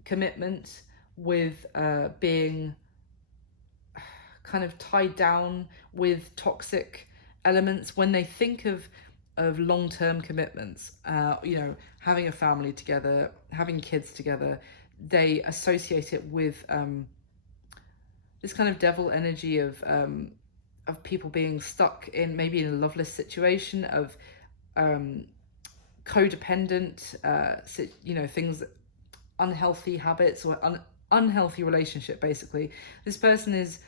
commitment with being kind of tied down with toxic elements. When they think of long-term commitments, having a family together, having kids together, they associate it with this kind of devil energy of people being stuck in maybe in a loveless situation, of codependent, things, unhealthy habits, or unhealthy relationship. Basically, this person is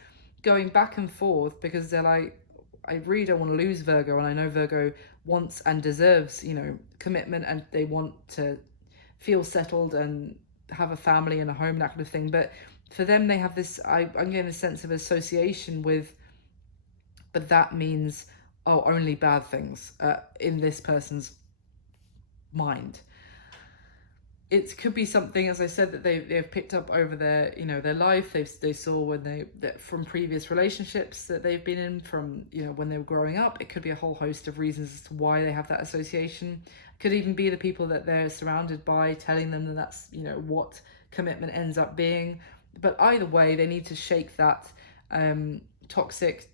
going back and forth because they're like, I really don't want to lose Virgo, and I know Virgo wants and deserves, commitment, and they want to feel settled and have a family and a home, that kind of thing. But for them, they have this, I'm getting a sense of association with, but that means, only bad things in this person's mind. It could be something, as I said, that they've picked up over their their life. They saw when from previous relationships that they've been in, from when they were growing up. It could be a whole host of reasons as to why they have that association. It could even be the people that they're surrounded by telling them that that's what commitment ends up being. But either way, they need to shake that toxic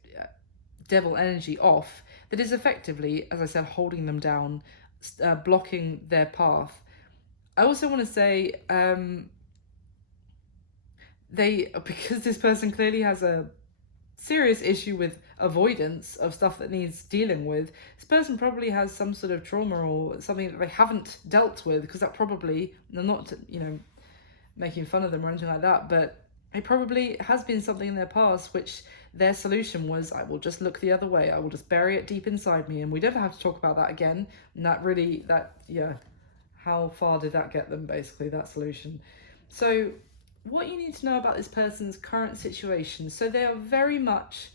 devil energy off that is effectively, as I said, holding them down, blocking their path. I also want to say, because this person clearly has a serious issue with avoidance of stuff that needs dealing with, this person probably has some sort of trauma or something that they haven't dealt with, because that probably, I'm not, making fun of them or anything like that, but it probably has been something in their past which their solution was, I will just look the other way, I will just bury it deep inside me, and we never have to talk about that again. And how far did that get them, basically, that solution? So what you need to know about this person's current situation. So they are very much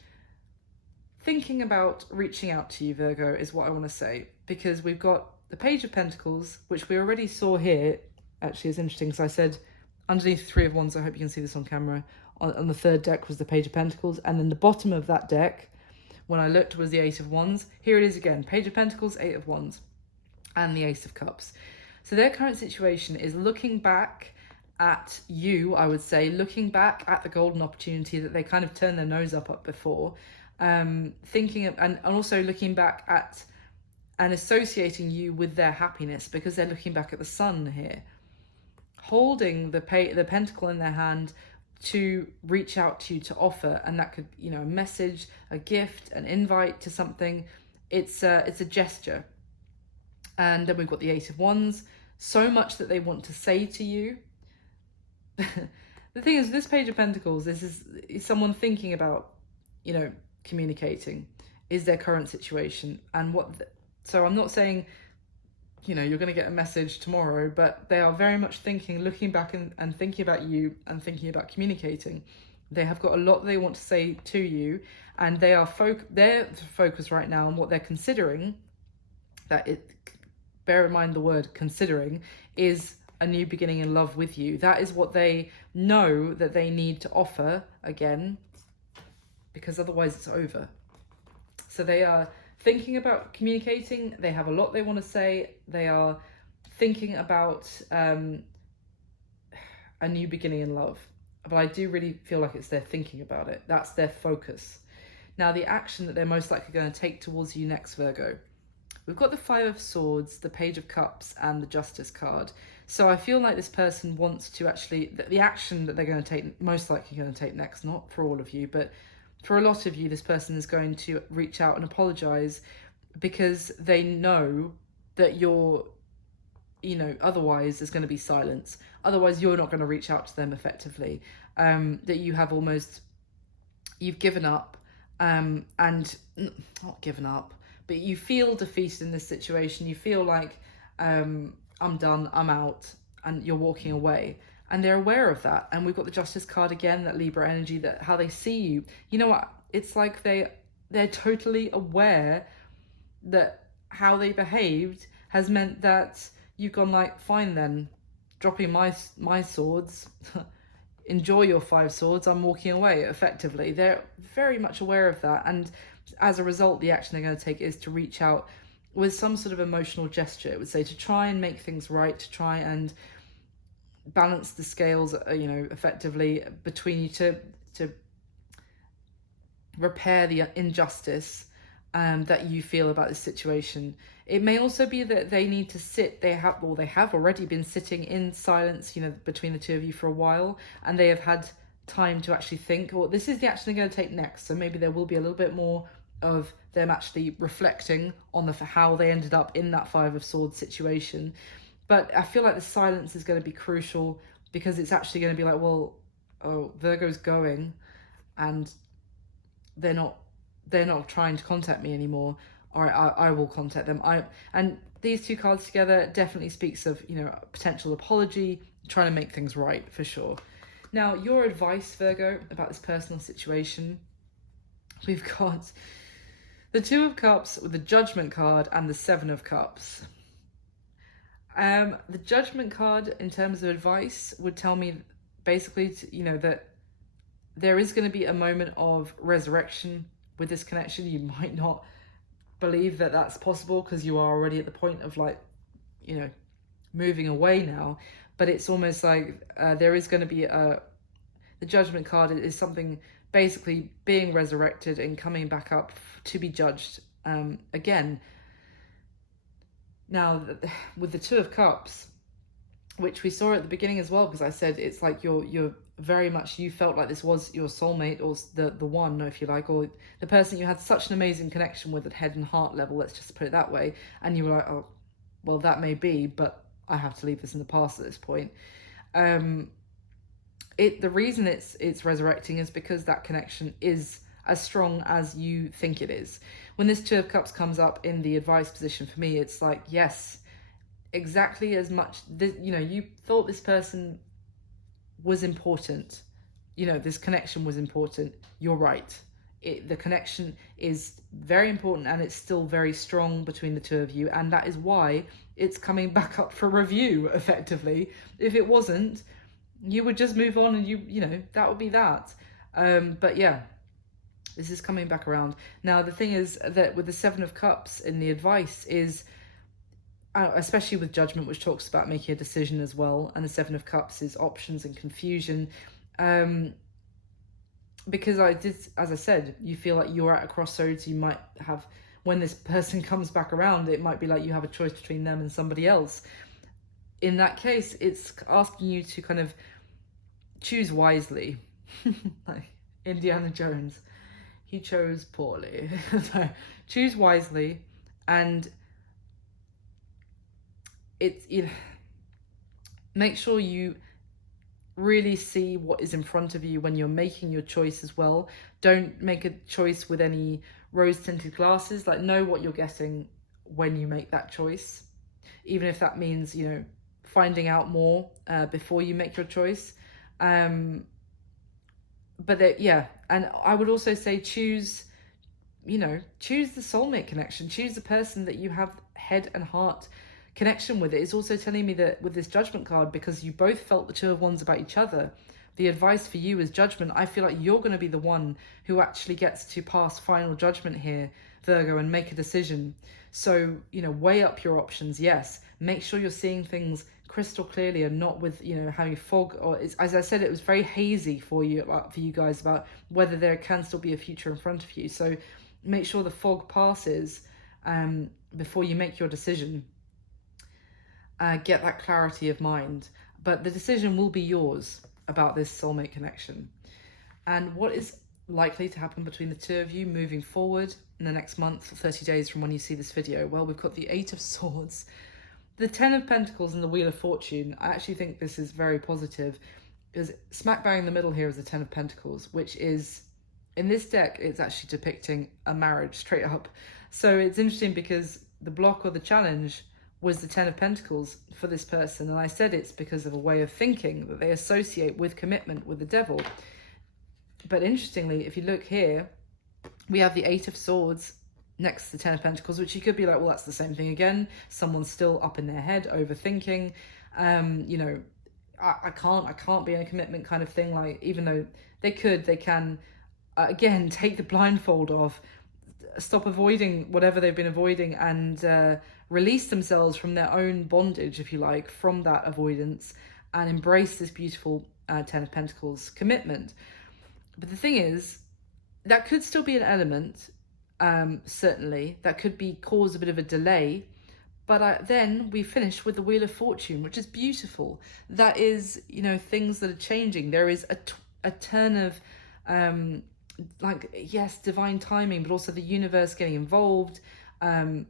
thinking about reaching out to you, Virgo, is what I want to say. Because we've got the Page of Pentacles, which we already saw here. Actually, it's interesting, because I said underneath Three of Wands, I hope you can see this on camera, on the third deck was the Page of Pentacles. And then the bottom of that deck, when I looked, was the Eight of Wands. Here it is again, Page of Pentacles, Eight of Wands, and the Ace of Cups. So their current situation is looking back at you, I would say, looking back at the golden opportunity that they kind of turned their nose up at before, thinking of, and also looking back at and associating you with their happiness, because they're looking back at the sun here, holding the pentacle in their hand to reach out to you, to offer. And that could, a message, a gift, an invite to something. It's a gesture. And then we've got the Eight of Wands. So much that they want to say to you. the thing is, this Page of Pentacles, this is someone thinking about, you know, communicating, is their current situation and so I'm not saying, you know, you're going to get a message tomorrow, but they are very much thinking, looking back and thinking about you and thinking about communicating. They have got a lot they want to say to you, and they are their focus right now on what they're considering, bear in mind the word considering, is a new beginning in love with you. That is what they know that they need to offer again, because otherwise it's over. So they are thinking about communicating. They have a lot they want to say. They are thinking about a new beginning in love. But I do really feel like it's their thinking about it. That's their focus. Now, the action that they're most likely going to take towards you next, Virgo. We've got the Five of Swords, the Page of Cups, and the Justice card. So I feel like this person wants to actually, the action that they're going to take, most likely going to take next, not for all of you, but for a lot of you, this person is going to reach out and apologize because they know that you're, you know, otherwise there's going to be silence. Otherwise, you're not going to reach out to them effectively. That you have you've given up, and not given up, but you feel defeated in this situation. You feel like, I'm done, I'm out, and you're walking away. And they're aware of that. And we've got the Justice card again, that Libra energy, that how they see you. You know what? It's like they're totally aware that how they behaved has meant that you've gone like, fine then, dropping my swords, enjoy your 5 swords, I'm walking away, effectively. They're very much aware of that. And as a result, the action they're going to take is to reach out with some sort of emotional gesture. It would say to try and make things right, to try and balance the scales, you know, effectively between you, to repair the injustice that you feel about this situation. It may also be that they need to sit, they have already been sitting in silence, you know, between the two of you for a while, and they have had time to actually think, or this is the action they're going to take next. So maybe there will be a little bit more of them actually reflecting on how they ended up in that 5 of Swords situation. But I feel like the silence is going to be crucial, because it's actually going to be like, well, oh, Virgo's going and they're not trying to contact me anymore. All right, I will contact them. And these two cards together definitely speaks of, you know, potential apology, trying to make things right, for sure. Now, your advice, Virgo, about this personal situation. We've got the 2 of Cups with the Judgment card and the 7 of Cups. The Judgment card, in terms of advice, would tell me basically, you know, that there is going to be a moment of resurrection with this connection. You might not believe that that's possible because you are already at the point of, like, you know, moving away now. But it's almost like there is going to be the Judgment card is something basically being resurrected and coming back up to be judged again. Now, with the 2 of Cups, which we saw at the beginning as well, because I said it's like you're very much, you felt like this was your soulmate, or the one, if you like, or the person you had such an amazing connection with at head and heart level, let's just put it that way. And you were like, oh, well, that may be, but I have to leave this in the past at this point. The reason it's resurrecting is because that connection is as strong as you think it is. When this 2 of Cups comes up in the advice position, for me, it's like, yes, exactly as much, you know, you thought this person was important, you know, this connection was important. You're right. The connection is very important, and it's still very strong between the 2 of you, and that is why it's coming back up for review, effectively. If it wasn't, you would just move on, and you know, that would be that. But yeah, this is coming back around. Now, the thing is that with the 7 of Cups in the advice is, especially with Judgment, which talks about making a decision as well, and the 7 of Cups is options and confusion. Because as I said, you feel like you're at a crossroads. You might have, when this person comes back around, it might be like you have a choice between them and somebody else. In that case, it's asking you to kind of choose wisely. Like Indiana Jones, he chose poorly. So choose wisely, and make sure you really see what is in front of you when you're making your choice as well. Don't make a choice with any rose-tinted glasses. Like, know what you're getting when you make that choice, even if that means, you know, finding out more before you make your choice. But yeah, and I would also say choose the soulmate connection. Choose the person that you have head and heart connection with. It is also telling me that with this Judgment card, because you both felt the Two of Wands about each other, the advice for you is Judgment. I feel like you're going to be the one who actually gets to pass final judgment here, Virgo, and make a decision. So, you know, weigh up your options. Yes, make sure you're seeing things crystal clearly and not with, you know, having fog, or as I said, it was very hazy for you guys about whether there can still be a future in front of you. So make sure the fog passes before you make your decision. Get that clarity of mind, but the decision will be yours about this soulmate connection. And what is likely to happen between the two of you moving forward in the next month, 30 days from when you see this video? Well, we've got the Eight of Swords, the Ten of Pentacles, and the Wheel of Fortune. I actually think this is very positive, because smack bang in the middle here is the Ten of Pentacles, which is, in this deck, it's actually depicting a marriage straight up. So it's interesting because the block or the challenge was the Ten of Pentacles for this person. And I said it's because of a way of thinking that they associate with commitment with the devil. But interestingly, if you look here, we have the Eight of Swords next to the Ten of Pentacles, which you could be like, well, that's the same thing again. Someone's still up in their head, overthinking. You know, I can't be in a commitment kind of thing. Like, even though they can, again, take the blindfold off, stop avoiding whatever they've been avoiding, and release themselves from their own bondage, if you like, from that avoidance, and embrace this beautiful Ten of Pentacles commitment. But the thing is, that could still be an element, certainly, that could cause a bit of a delay. But then we finish with the Wheel of Fortune, which is beautiful. That is, you know, things that are changing. There is a turn of, like, yes, divine timing, but also the universe getting involved, bringing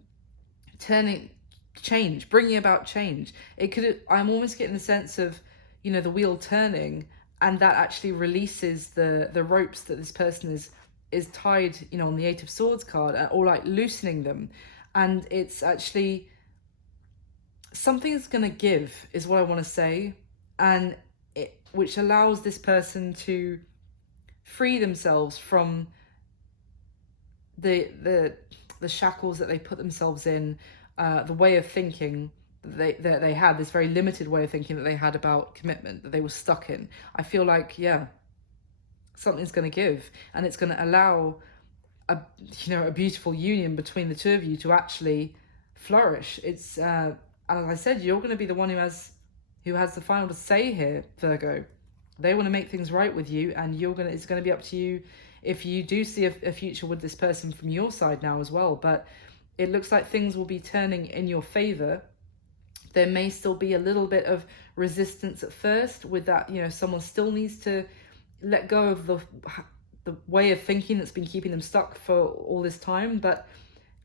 about change. I'm almost getting the sense of, you know, the wheel turning, and that actually releases the ropes that this person is tied, you know, on the Eight of Swords card, or like loosening them. And it's actually, something's going to give, is what I want to say, and which allows this person to free themselves from the shackles that they put themselves in, the way of thinking that they had, this very limited way of thinking that they had about commitment, that they were stuck in. I feel like, yeah, something's going to give, and it's going to allow a beautiful union between the two of you to actually flourish. It's as I said, you're going to be the one who has the final say here, Virgo. They want to make things right with you, and it's going to be up to you if you do see a future with this person from your side now as well. But it looks like things will be turning in your favor. There may still be a little bit of resistance at first with that, you know, someone still needs to let go of the way of thinking that's been keeping them stuck for all this time. But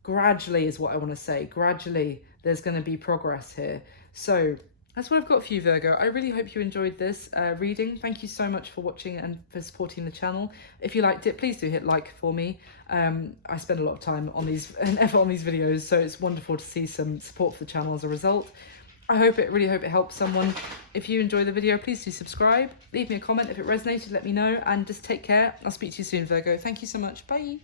gradually is what I want to say. Gradually, there's going to be progress here. So that's what I've got for you, Virgo. I really hope you enjoyed this reading. Thank you so much for watching and for supporting the channel. If you liked it, please do hit like for me. I spend a lot of time on these and effort on these videos, so it's wonderful to see some support for the channel as a result. I really hope it helps someone. If you enjoy the video, please do subscribe. Leave me a comment if it resonated, let me know, and just take care. I'll speak to you soon, Virgo. Thank you so much. Bye.